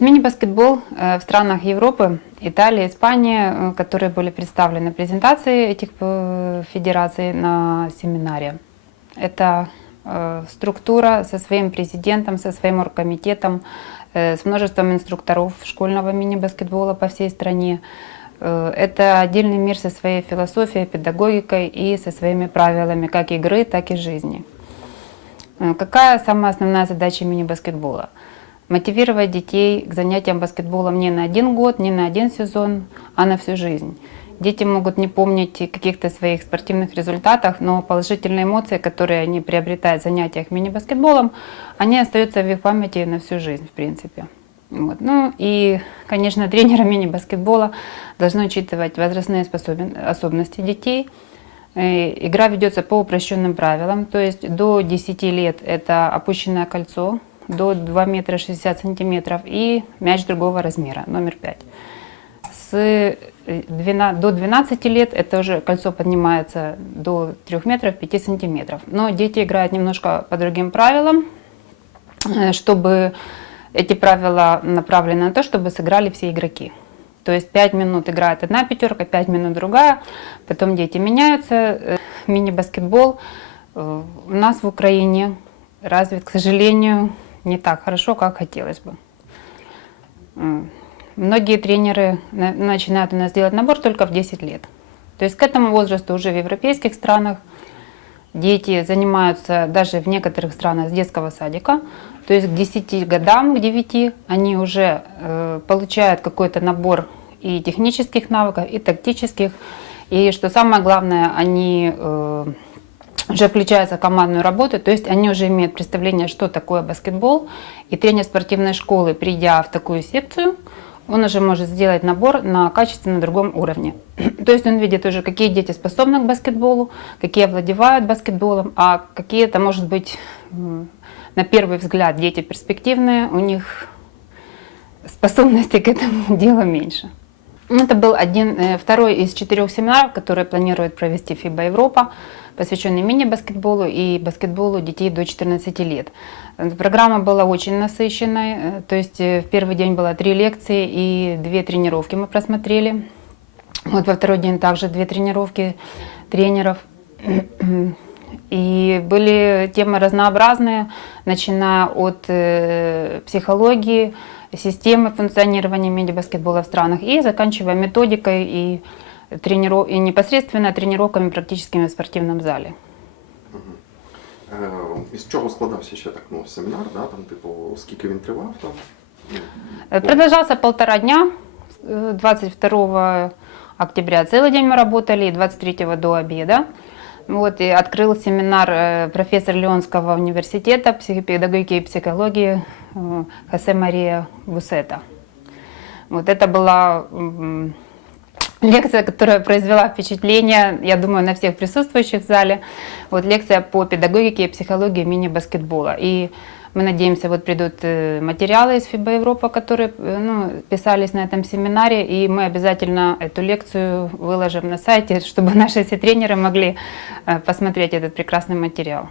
Мини-баскетбол э, в странах Европы, Италия, Испания, э, которые были представлены презентации этих э, федераций на семинаре. Это структура со своим президентом, со своим оргкомитетом, с множеством инструкторов школьного мини-баскетбола по всей стране. Это отдельный мир со своей философией, педагогикой и со своими правилами как игры, так и жизни. Какая самая основная задача мини-баскетбола? Мотивировать детей к занятиям баскетболом не на один год, не на один сезон, а на всю жизнь. Дети могут не помнить каких-то своих спортивных результатах, но положительные эмоции, которые они приобретают в занятиях мини-баскетболом, они остаются в их памяти на всю жизнь, в принципе. Вот. Ну и, конечно, тренеры мини-баскетбола должны учитывать возрастные способен- особенности детей. Э, Игра ведется по упрощенным правилам, то есть до 10 лет это опущенное кольцо, до 2 метра 60 сантиметров и мяч другого размера, номер 5. С э, 12 до 12 лет это уже кольцо поднимается до 3 метров 5 сантиметров. Но дети играют немножко по другим правилам, э, чтобы эти правила направлены на то, чтобы сыграли все игроки. То есть 5 минут играет одна пятерка, 5 минут другая, потом дети меняются. Э, Мини-баскетбол э, у нас в Украине развит, к сожалению, не так хорошо, как хотелось бы. Многие тренеры на- начинают у нас делать набор только в 10 лет. То есть к этому возрасту уже в европейских странах дети занимаются даже в некоторых странах с детского садика. То есть к 10 годам, к 9 они уже э, получают какой-то набор и технических навыков, и тактических. И что самое главное, они э, уже включаются в командную работу, то есть они уже имеют представление, что такое баскетбол. И тренер спортивной школы, придя в такую секцию, он уже может сделать набор на качественно другом уровне. То есть он видит уже, какие дети способны к баскетболу, какие овладевают баскетболом, а какие-то, может быть, на первый взгляд дети перспективные, у них способности к этому делу меньше. Это был один, э, второй из четырех семинаров, которые планирует провести ФИБА Европа, посвященный мини-баскетболу и баскетболу детей до 14 лет. Э, Программа была очень насыщенной, э, то есть в первый день было три лекции и две тренировки мы просмотрели. Вот во второй день также две тренировки тренеров. И были темы разнообразные, начиная от психологии, системы функционирования мини-баскетбола в странах и заканчивая методикой и, трениров... и непосредственно тренировками практическими в спортивном зале. Е, Із чого складався ще так ну, семінар, да? там, типу, скільки він тривав там? Ну, Э, Продолжался полтора дня. Э, 22 октября целый день мы работали, и 23 до обеда. Вот, и открыл семинар э, профессор Леонского университета психопедагогики и психологии э, Хосе Мария Бусета. Вот это была лекция, которая произвела впечатление, я думаю, на всех присутствующих в зале. Вот лекция по педагогике и психологии мини-баскетбола. И мы надеемся, вот придут э, материалы из ФИБА Европа, которые э, ну, писались на этом семинаре, и мы обязательно эту лекцию выложим на сайте, чтобы наши все тренеры могли э, посмотреть этот прекрасный материал.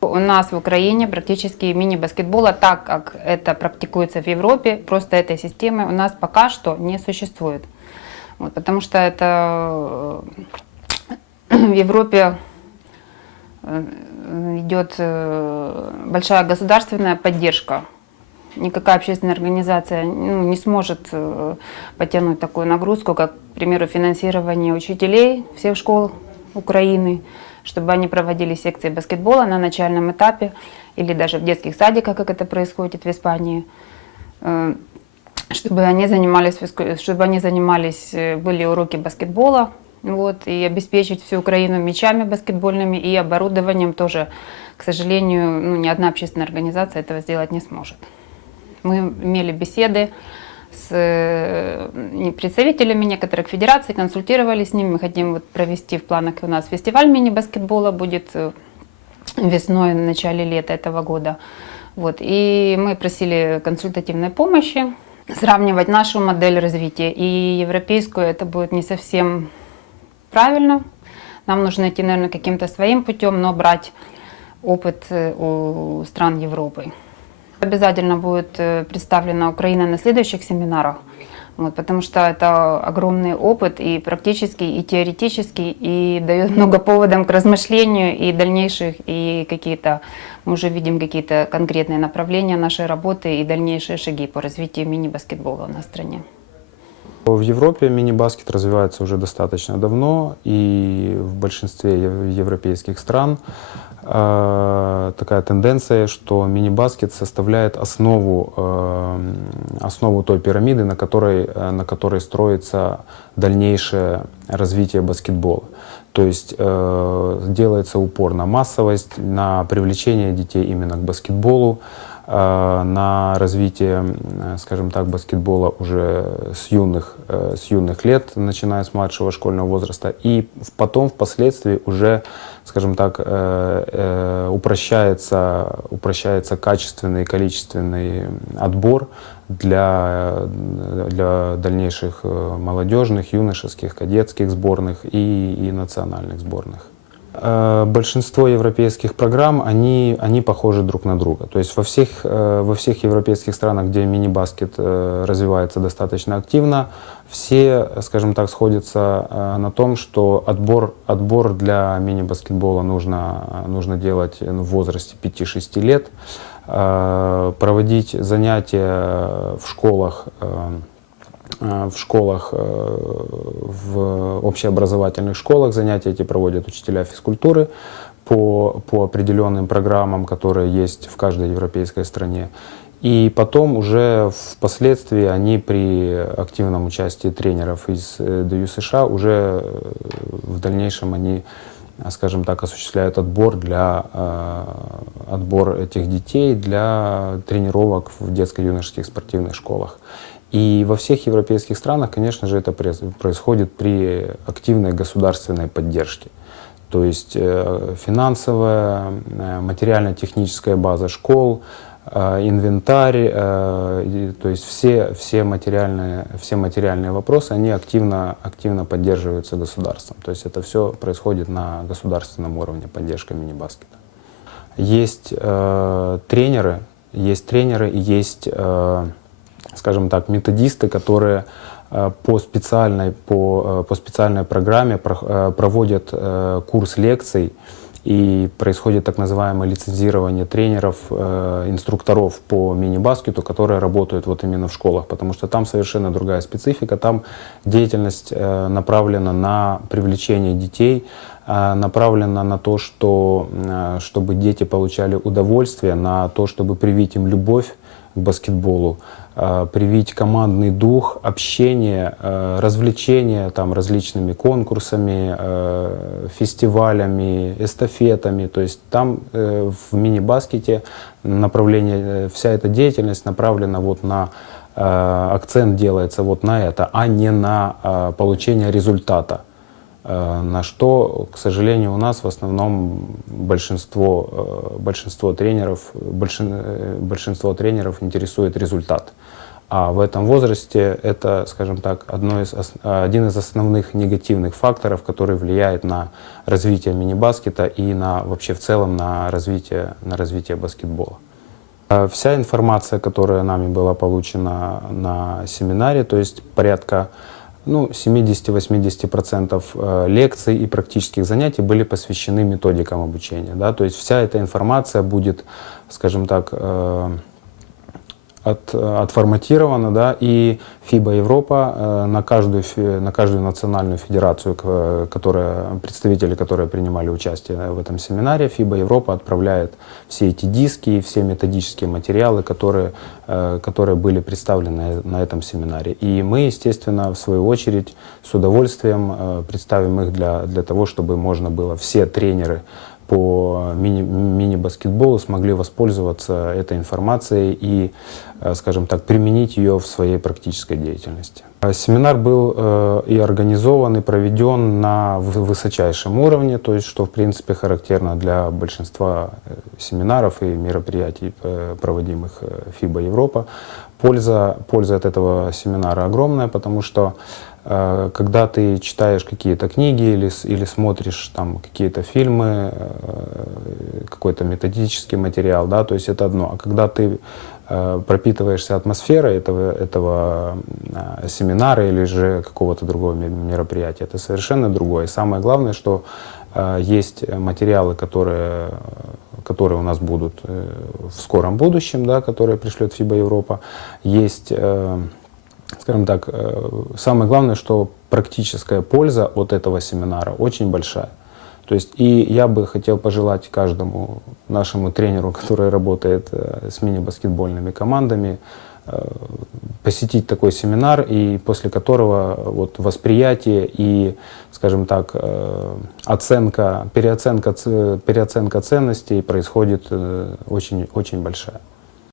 У нас в Украине практически мини-баскетбола, так как это практикуется в Европе, просто этой системы у нас пока что не существует. Вот, потому что это э, в Европе э, идет э, большая государственная поддержка. Никакая общественная организация ну, не сможет потянуть такую нагрузку, как, к примеру, финансирование учителей всех школ Украины, чтобы они проводили секции баскетбола на начальном этапе или даже в детских садиках, как это происходит в Испании Э, чтобы они занимались, чтобы они занимались, э, были уроки баскетбола, вот, и обеспечить всю Украину мячами баскетбольными и оборудованием тоже, к сожалению, ну, ни одна общественная организация этого сделать не сможет. Мы имели беседы с э, представителями некоторых федераций, консультировали с ними. Мы хотим вот провести в планах у нас фестиваль мини-баскетбола будет э, весной, в начале лета этого года. Вот. И мы просили консультативной помощи, сравнивать нашу модель развития и европейскую, это будет не совсем правильно. Нам нужно идти, наверное, каким-то своим путем, но брать опыт э, у стран Европы. Обязательно будет э, представлена Украина на следующих семинарах, вот, потому что это огромный опыт и практический, и теоретический, и дает много поводов к размышлению и дальнейших, и какие-то, мы уже видим какие-то конкретные направления нашей работы и дальнейшие шаги по развитию мини-баскетбола нашей стране. В Европе мини-баскет развивается уже достаточно давно, и в большинстве ев- европейских стран такая тенденция, что мини-баскет составляет основу, э, основу той пирамиды, на которой, э, на которой строится дальнейшее развитие баскетбола. То есть э, делается упор на массовость, на привлечение детей именно к баскетболу, э, на развитие, скажем так, баскетбола уже с юных, э, с юных лет, начиная с младшего школьного возраста, и потом, впоследствии, уже, скажем так, э, э, упрощается, упрощается качественный и количественный отбор для, для дальнейших э, молодежных, юношеских, кадетских сборных и, и национальных сборных. Э, Большинство европейских программ, они, они похожи друг на друга. То есть во всех, э, во всех европейских странах, где мини-баскет развивается достаточно активно, все, скажем так, сходятся на том, что отбор, отбор для мини-баскетбола нужно, нужно делать в возрасте 5-6 лет, проводить занятия в школах э, э, в школах, э, в общеобразовательных школах занятия эти проводят учителя физкультуры по, по определенным программам, которые есть в каждой европейской стране. И потом уже впоследствии они при активном участии тренеров из э, ДЮ США уже э, в дальнейшем они скажем так, осуществляют отбор для э, отбор этих детей для тренировок в детско-юношеских спортивных школах. И во всех европейских странах, конечно же, это происходит при активной государственной поддержке. То есть э, финансовая, э, материально-техническая база школ, э, инвентарь, э, то есть все, все, материальные, все материальные вопросы, они активно, активно поддерживаются государством. То есть это все происходит на государственном уровне, поддержка мини-баскета. Есть э, тренеры, есть тренеры и есть, э, скажем так, методисты, которые э, по специальной, по, э, по специальной программе про- э, проводят э, курс лекций и происходит так называемое лицензирование тренеров, э, инструкторов по мини-баскету, которые работают вот именно в школах, потому что там совершенно другая специфика, там деятельность э, направлена на привлечение детей, э, направлена на то, что, э, чтобы дети получали удовольствие, на то, чтобы привить им любовь к баскетболу, привить командный дух, общение, э, развлечения там, различными конкурсами, э, фестивалями, эстафетами. То есть там э, в мини-баскете направление, э, вся эта деятельность направлена вот на э, акцент делается вот на это, а не на э, получение результата. Э, На что, к сожалению, у нас в основном большинство, э, большинство тренеров, большин- э, большинство тренеров интересует результат. А в этом возрасте это, скажем так, одно из, один из основных негативных факторов, который влияет на развитие мини-баскета и на, вообще в целом на развитие, на развитие баскетбола. Вся информация, которая нами была получена на семинаре, то есть порядка ну, 70-80% э, лекций и практических занятий были посвящены методикам обучения. Да? То есть вся эта информация будет, скажем так, э, от, отформатирована, да, и ФИБА Европа э, на каждую, на каждую национальную федерацию, которая, представители, которые принимали участие в этом семинаре, ФИБА Европа отправляет все эти диски и все методические материалы, которые, э, которые были представлены на этом семинаре. И мы, естественно, в свою очередь, с удовольствием э, представим их для, для того, чтобы можно было все тренеры по мини- мини-баскетболу смогли воспользоваться этой информацией и, э, скажем так, применить ее в своей практической деятельности. А Семинар был э, и организован, и проведен на вы- высочайшем уровне, то есть, что, в принципе, характерно для большинства э, семинаров и мероприятий, э, проводимых э, ФИБА Европа. Польза, польза от этого семинара огромная, потому что Э, Когда ты читаешь какие-то книги или, или смотришь там какие-то фильмы, э, какой-то методический материал, да, то есть это одно. А когда ты э, пропитываешься атмосферой этого, этого э, семинара или же какого-то другого ме- мероприятия, это совершенно другое. И самое главное, что э, есть материалы, которые, которые у нас будут э, в скором будущем, да, которые пришлет ФИБА Европа. Есть э, скажем так, э, самое главное, что практическая польза от этого семинара очень большая. То есть и я бы хотел пожелать каждому нашему тренеру, который работает э, с мини-баскетбольными командами, э, посетить такой семинар, и после которого вот восприятие и, скажем так, оценка, переоценка, переоценка ценностей происходит очень, очень большая.